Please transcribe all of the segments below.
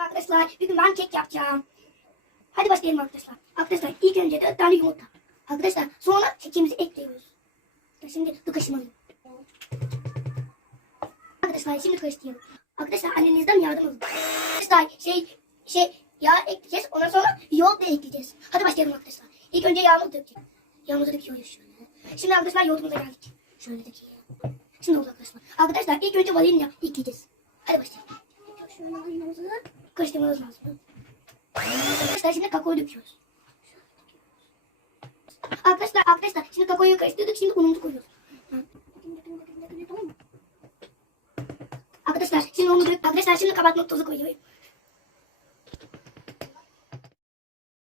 Merhaba arkadaşlar. Bugün ben kek yapacağım. Hadi başlayalım arkadaşlar. Arkadaşlar ilk önce 4 tane yumurta. Arkadaşlar sonra kekimizi ekliyoruz. Şimdi dur kaşımalıyım. Arkadaşlar şimdi karıştırıyorum. Arkadaşlar annenizden yardım alın. Arkadaşlar şey şey yağ ekleyeceğiz. Ondan sonra yoğurt da ekleyeceğiz. Hadi başlayalım arkadaşlar. İlk önce yağımızı dökeceğiz. Yağımızı döküyoruz şöyle. Şimdi arkadaşlar yoğurdumuza geldik. Şöyle dökeyim. Şimdi oldu arkadaşlar. Arkadaşlar ilk önce vanilya ekleyeceğiz. Hadi başlayalım. Şöyle vanilямızı karıştırmamız lazım. Arkadaşlar şimdi kakao döküyoruz. Arkadaşlar arkadaşlar şimdi kakaoyu karıştırdık şimdi unumuzu koyuyoruz. Tamam mı? Arkadaşlar şimdi onu dök. Arkadaşlar şimdi kabartma tozu koyuyorum.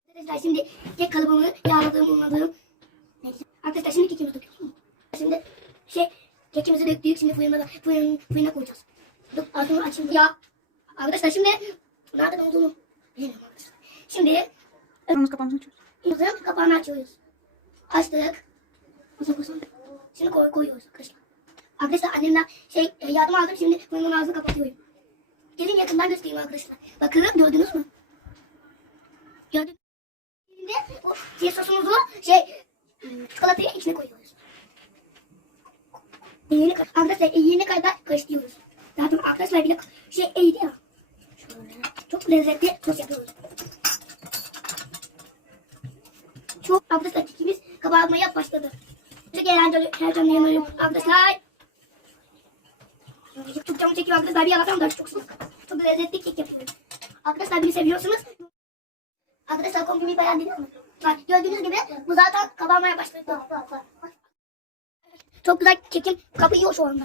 Arkadaşlar şimdi kek kalıbımı yağladığım, unladığım. Neyse. Arkadaşlar şimdi kekimizi döküyoruz. Şimdi şey kekimizi döktük. Şimdi fırına, fırın, fırına koyacağız. Dur ağzımı açayım. Ya. Arkadaşlar şimdi nereden olduğunu bilmiyorum arkadaşlar. Şimdi Kapağımız kapağımızı açıyoruz. Yumurtanın kapağını açıyoruz. Açtık. Nasıl koysam? Şimdi koy, koyuyoruz arkadaşlar. Arkadaşlar annemden şey e, yardım aldım. Şimdi fırının ağzını kapatıyorum. Gelin yakından göstereyim arkadaşlar. Bakın gördünüz mü? Gördünüz mü? Şimdi o şey sosumuzu şey ım, çikolatayı içine koyuyoruz. Yeni, arkadaşlar yeni kadar karıştırıyoruz. Zaten arkadaşlar bir de şey eğdi ya. Çok lezzetli sos yapıyoruz. Çok arkadaşlar kekimiz kabarmaya başladı. Çok eğlenceli, heyecanlı yanıyorum arkadaşlar. Çok, canım çekiyor arkadaşlar. Bir yalasam da çok sıcak. Çok lezzetli kek yapıyorum. Arkadaşlar beni seviyorsunuz. Arkadaşlar kombimi beğendiniz mi? Bak gördüğünüz gibi bu zaten kabarmaya başladı. Çok güzel kekim kapıyor şu anda.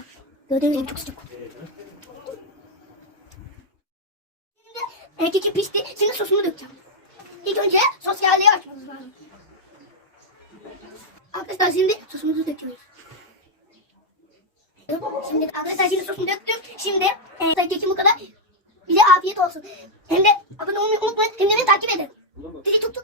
Gördüğünüz gibi çok sıcak. Kekim pişti. Şimdi sosumu dökeceğim. İlk önce sos yağlayı açmamız lazım. Arkadaşlar şimdi sosumuzu döküyoruz. Şimdi arkadaşlar şimdi sosunu döktüm. Şimdi e, kekim bu kadar. Bize afiyet olsun. Hem de abone olmayı unutmayın. Hem de beni takip edin. Çok seviyorum.